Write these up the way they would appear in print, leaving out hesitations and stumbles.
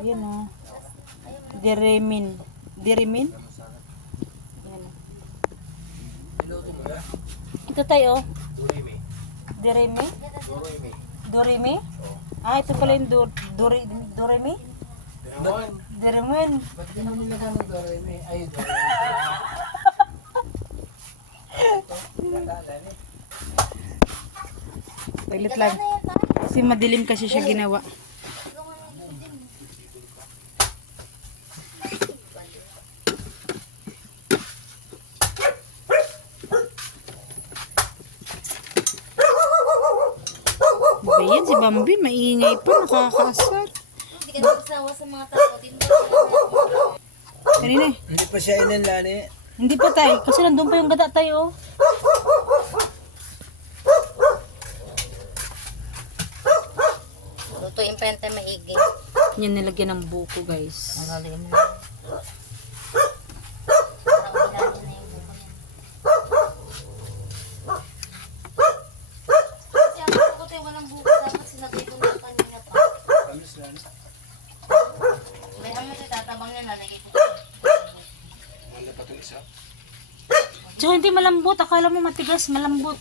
Ayan o. Dirimin. Dirimin? Ayan o. Ito tayo. Dirimi? Dorimi? Ah, ito pala yung Dorimi? Dirimin. Ba't di naman nila gano'n Doremi? Ay, Doremi. Toilet lang. Kasi madilim kasi siya ginawa. Ayan si Bambi, maingay pa, nakakaasar. Hindi ka nagsasawa sa mga tao. Kanina eh. Hindi pa siya inanlani. Hindi pa tayo, kasi nandun pa yung gata tayo. Lutuin pa yan tayo maigi. Yan nilagyan ng buko guys. Malalim na. Parang ilalim na yung buko yan. Kasi ang buko tayo walang buko. Dapat sinagay ko na kanina pa. Kamis lang. May hanggang sa tatabang yan. Lalagay ko. Wala pa itong isa. Tsaka hindi malambot, akala mo matigas, malambot.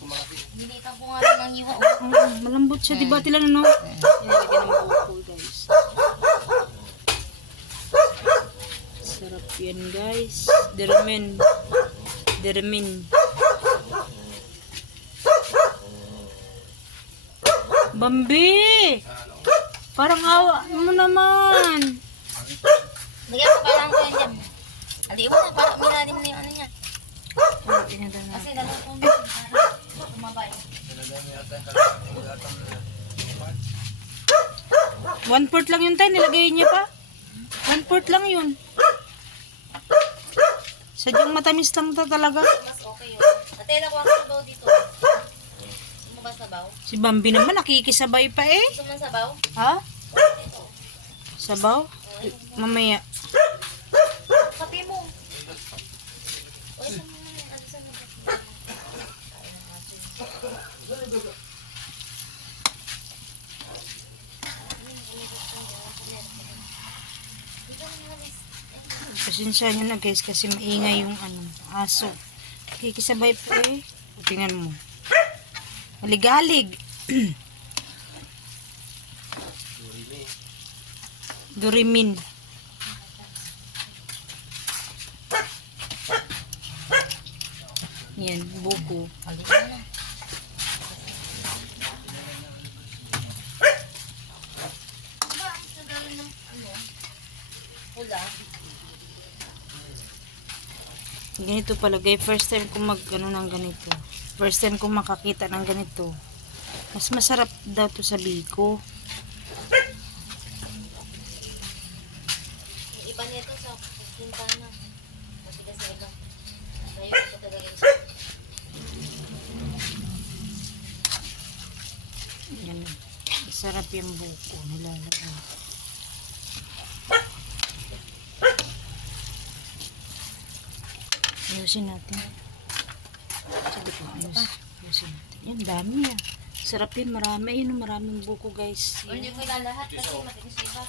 Dilitan ko nga lang ng iwa. Oh. Malambot siya, di ba tila no? Nilagyan ng buko guys. Sarap yan guys. Dermin. Dermin. Bambi! Parang awa mo naman. Lagyan ko kailangan ko yan dyan. Aliwa na. Parang milalim na yung ano niya. Kasi dalawa ko na. Para tumabay. 1/4 lang yun tayo, nilagay niya pa. 1/4 lang yun. Sadyang matamis lang ta talaga. Mas okay yun. Ate, nakuha ko sabaw dito. Gusto mo ba sabaw? Si Bambi naman nakikisabay pa eh. Gusto mo ng sabaw? Ha? Ito. Sabaw? Mamaya. Kape mo. O, ito mo na. Alisan mo. Pasensya nyo na guys kasi maingay yung aso. Nakikisabay pa eh. Tingnan mo. Maligalig. Durimin. Yan, buko. Alisan na. Diba, ang tagal ng pula. Ganito pala guys. First time ko ng ganito. First time ko makakita ng ganito. Mas masarap daw to sa biko. Yung iba nito sa pintana. Matigas na iba. Ayaw ko talaga yun. Yan. Masarap yung buko. Nilalagay. Ayusin natin. Sige po, ayusin natin. Yan, dami ah. Sarap yun, marami. Ayun, maraming buko guys. O, hindi ko ilalahat kasi matigas na iba.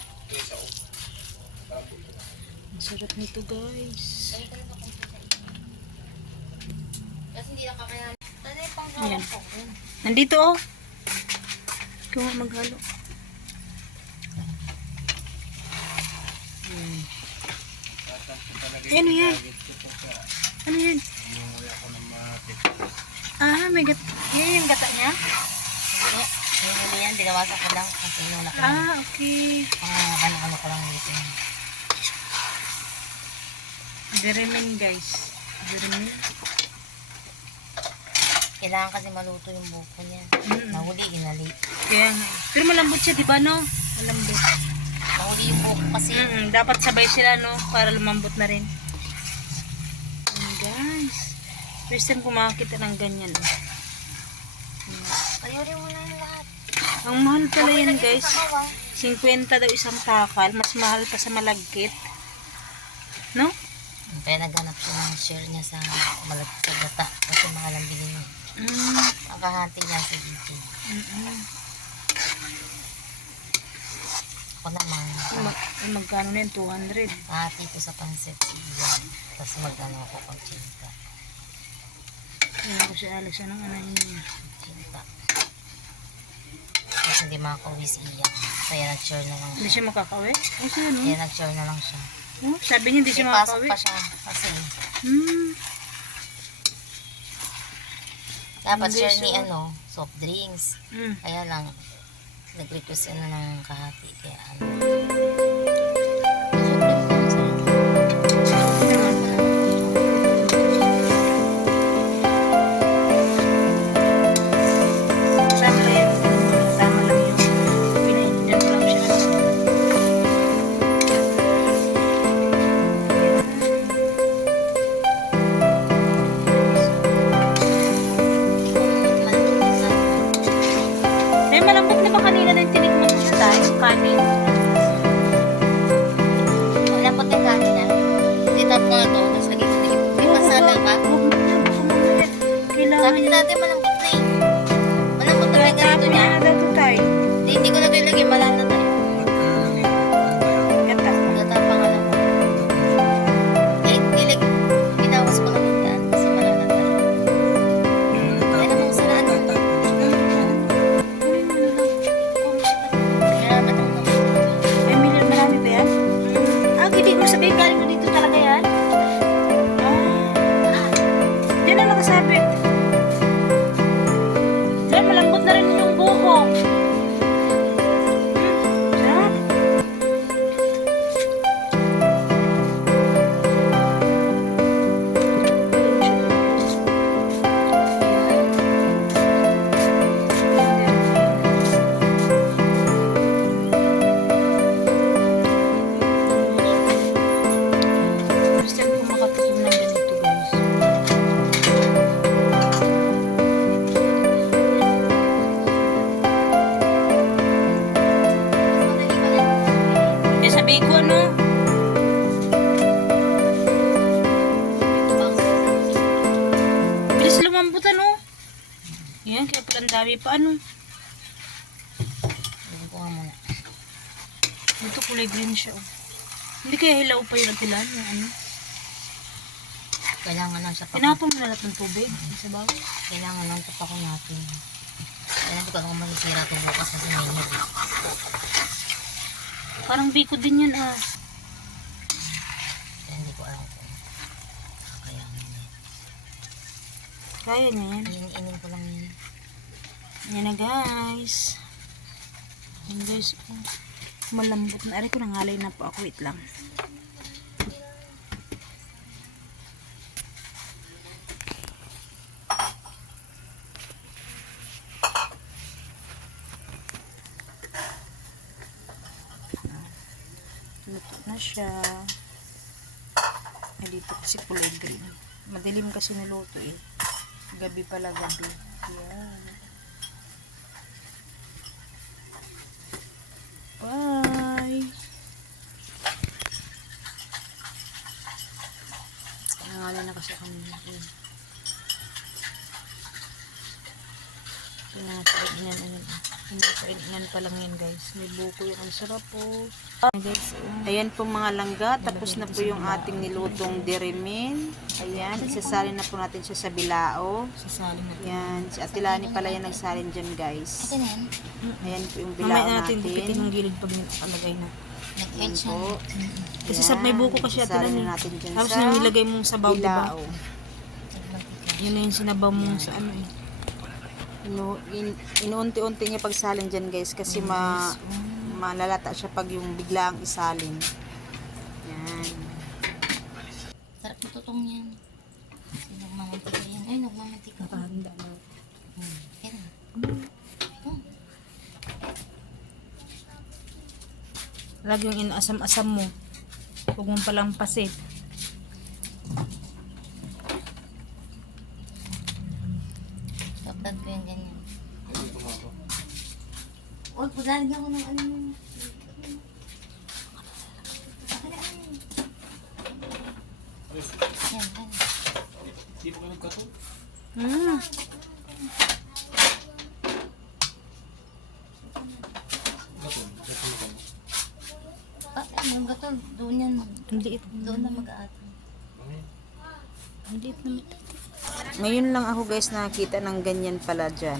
Ang sarap nito guys. Ay, talaga kung sa iba. Kasi hindi nakakayahan. Ano yung Ayan. panghawak ko? Nandito oh. Ikaw nga maghalo. Ano yan? Ano yan? Ah, may gata. Yan yung gata niya? Hindi. Hindi yan. Dinawasan ko lang. Kasi inuna ko lang. Ah, okay. Ano ko lang dito. Dirimin guys. Dirimin. Kailangan kasi maluto yung buko niya. Nahuli, inali. Kaya nga. Pero malambot siya, di ba no? Malambot. Nahuli yung buko kasi. Dapat sabay sila no? Para lumambot na rin. Ayan, guys. First time ko makakita ng ganyan. Oh. Ayurin mo na yung lahat. Ang mahal pala yan Okay, guys. sa bawah. 50 daw isang takal. Mas mahal pa sa malagkit. No? Kaya naghanap siya ng share niya sa malagkit sa gata. Kasi mahal ang bilhin niya. Ang kahati niya sa dito. Ako naman, Magkano na yun? 200. hati ko sa pansit siya. Tapos mag-ano ako kung chinta. Kaya ko si Alex, anong anahin niya? Chinta. Tapos hindi makakauwi si Ian. Kaya nag-share na lang Hindi siya. siya makakauwi? Ay, siya, no? Kaya nag-share na lang siya. Oh, sabi niya hindi siya May pasok makakauwi. pa siya. Kasi Hmm. dapat Hindi, share ni sure. ano, soft drinks. Hmm. Kaya lang, nag-request ano ng kahati. Kaya ano. Tama lang yan. Tama lang yun. Pinaintindihan ko lang siya. Eh, malambot na ba kanina na yung tinikman mo siya tayo? Kanin. Malambot yung kanin na. Ditap mo na to. Tapos lagi mo tingin. May masala ka. Kailangan Sabi ni dati malambot na eh. Malambot na yung ganito niya. na daw tayo. Hindi ko na ito ilagay. Malala tayo. Gata. Gatapang alam mo. Eh, pinawas ko lang yan. Kasi malala tayo. Ay naman sa laan. Kaya ba't ang mga Ay, million marami ba yan? Ang ibig mo sabihin galing mo dito talaga yan? Diyan na nakasabit. Diyan, malambot na rin yung buko. Sarap. Gusto ko makatikim ng ganito, guys. Eh, sabi ko, ano? Bilis lumambot, ano? Yan, kaya pala ang dami pa, ano? Hindi ko nga muna. Ito kulay green siya, oh. Hindi kaya hilaw pa yung nagtilan, yung ano? Kailangan lang sa Tinapon mo na lahat ng tubig sa bawah. Kailangan lang tapakin natin. Kaya hindi ko alam kung masisira ito bukas kasi may hit. Parang biko din yan, ah. Kaya hindi ko alam kung kakayanin niya. Kaya niya yan. Inin ko lang yun. Yan na, guys. Yan, guys, oh. Malambot na. Aray ko, nangalay na po ako. Wait lang. Luto na siya. Ay, dito kasi kulay green. Madilim kasi niluto eh. Gabi pala, gabi. Yan. Bye! Nangalan na kasi ako nila. Pinakaininan pa lang yan, guys. May buko yung ang sarap po. Guys, ayan po mga langga. Tapos na po yung ating nilutong dirimin. Ayan, isasalin na po natin siya sa bilao. Sasalin na. Ayan, si Ate Lani pala yan nagsalin dyan, guys. Ito na yan. Ayan po yung Mamaya bilao natin gupitin natin. yung gilid pag nakalagay na. Nag-edge siya. Po. Kasi sa may buko kasi Ate isasalin Lani. na natin dyan Tapos sa nang nilagay mong sabaw, di ba? bilao. Yun na yung sinabaw mong sa ano eh. Inuunti-unti niya pagsalin dyan, guys, kasi malalata siya pag yung biglaang isalin. Yan. Sarap matutong yan. Kasi nagmamantika yan. Ay, nagmamantika. Nakahanda na. Yan. Lagi yung inaasam-asam mo. Huwag mong palang pasit. Kapag ko yung ganyan. Huwag, lalagyan ko ng ano. Yan, yan. Hindi mo kayo nagkato? Mm. Gato mo kayo. Yung gato, doon yan. Ang liit. Doon na mag-aato. Ang liit naman. Ngayon lang ako guys nakakita ng ganyan pala dyan.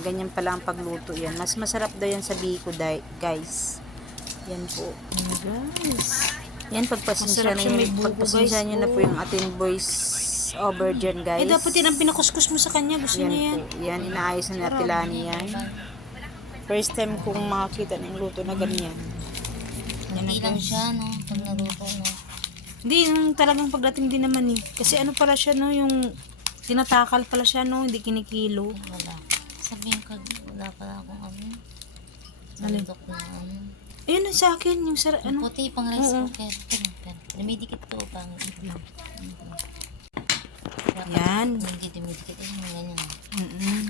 Ganyan pala ang pagluto yan. Mas masarap daw yan sa Biko guys. Yan po. Guys. Yan pagpasensya Masarap siya, may buko, pagpasensya guys. nyo na po yung ating voice over dyan guys. Eh, dapat yan ang pinakuskus mo sa kanya. Gusto Yan niya yan. po. Yan, inaayos na natilani yan. First time kong makakita ng luto na ganyan. Hindi lang siya, no? Pag naluto, no? Hindi, yung talagang pagdating din naman eh. Kasi ano pala siya, no? Yung tinatakal pala siya, no? Hindi kinikilo. Wala. Sabihin ko, wala pala akong ano. Alin? Naludok na ano. Ayun na sa akin, yung Ano? ano. Puti, pang rice Oo. cooker. Pero, lumidikit to, pang itlog. Yan. Hindi dumidikit. Ayun, ganyan.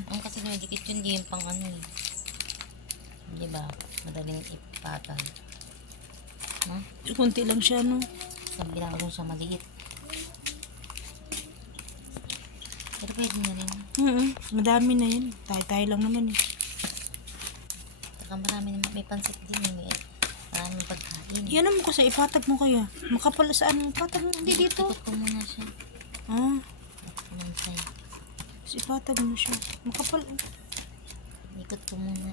Ang kasi dumidikit yun, hindi yung pang ano eh. Di ba? Madaling ipatay. No? Kunti lang siya, no? Sabi lang ko dun siya maliit. Pero pwede na rin. Madami na yun. Tayo-tayo lang naman eh. Saka marami naman, may pansit din eh. May maraming pagkain. Yan naman ko sa ipatag mo kaya. Makapal saan mo? Patag mo. Hindi dito. Ikot ko muna siya. Ah, Panansay. so ipatag mo siya. Makapal. Ikot ko muna.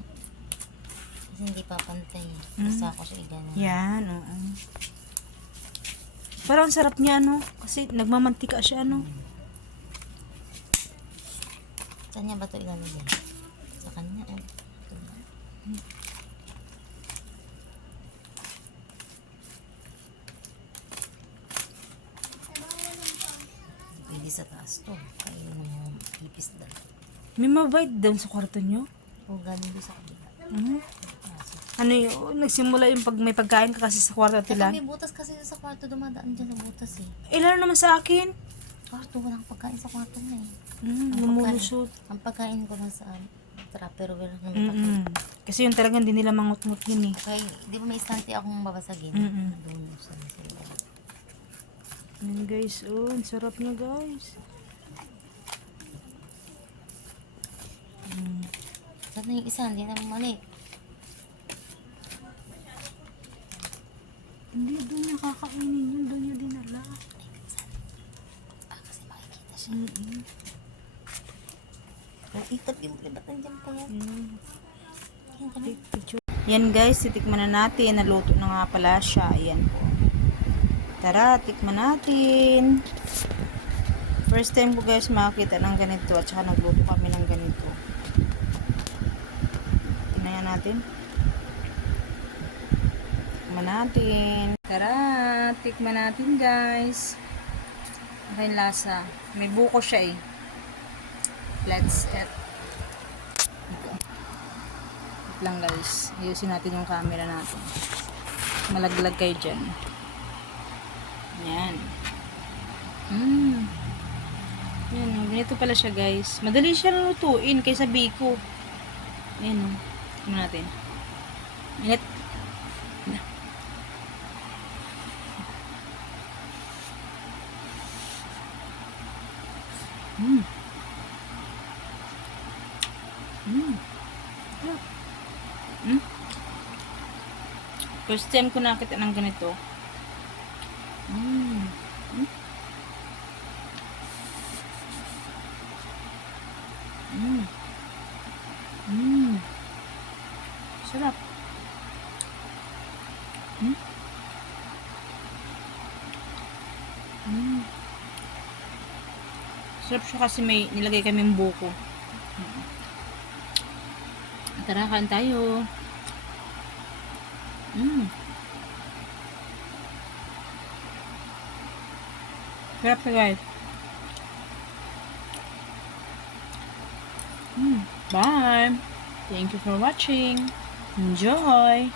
Kasi hindi papantay. Basta ako siya igana. Yan, oo. Parang ang sarap niya, ano? Kasi nagmamantika siya, ano? Saan niya ba ito ilalagay? Sa kanya, oh. Ito ba? Pwede sa taas to. Kainin mo pipis dal. May mabait doon sa kwarto niyo? O galing doon sa kabila. Ano yun? Nagsimula yung pag may pagkain ka kasi sa kwarto Saka nila. may butas kasi sa kwarto. Dumadaan dyan sa butas eh. Eh, lalo naman sa akin. Kwarto, walang pagkain sa kwarto na eh. Lumulusot. Ang pagkain ko lang sa Tupperware na may pagkain. Kasi yung talagang hindi nila mangut-ngut yun eh. Okay, di ba may istante akong babasagin? Mm-mm. Doon siya sa loob. Yan guys, oh, ang sarap niya guys. Saan na yung isa? Hindi na mali. Hindi, doon niya kakainin yun. Doon niya dinala. Kasi makikita siya. Oh, itabi mo. Ba't nandiyan pa yan? Yan kami. Yan guys, titikman na natin. Naluto na nga pala siya. Ayan po. Tara, tikman natin. First time ko guys makakita ng ganito at saka nagluto kami ng ganito. Tingnan natin. Tikman natin. Tara, tikman natin guys. Okay yung lasa. May buko siya eh. Let's eat. Wait lang guys. Ayusin natin yung camera natin. Malaglag kayo dyan. Yan. Yan, ganito pala siya guys. Madali siya lutuin kaysa biko. Yan o. Tingnan natin. Init. First time ko nakita ng ganito. Sarap. Sarap siya kasi may nilagay kaming buko. Tara, kain tayo. Sarap siya guys. Bye. Thank you for watching. Enjoy.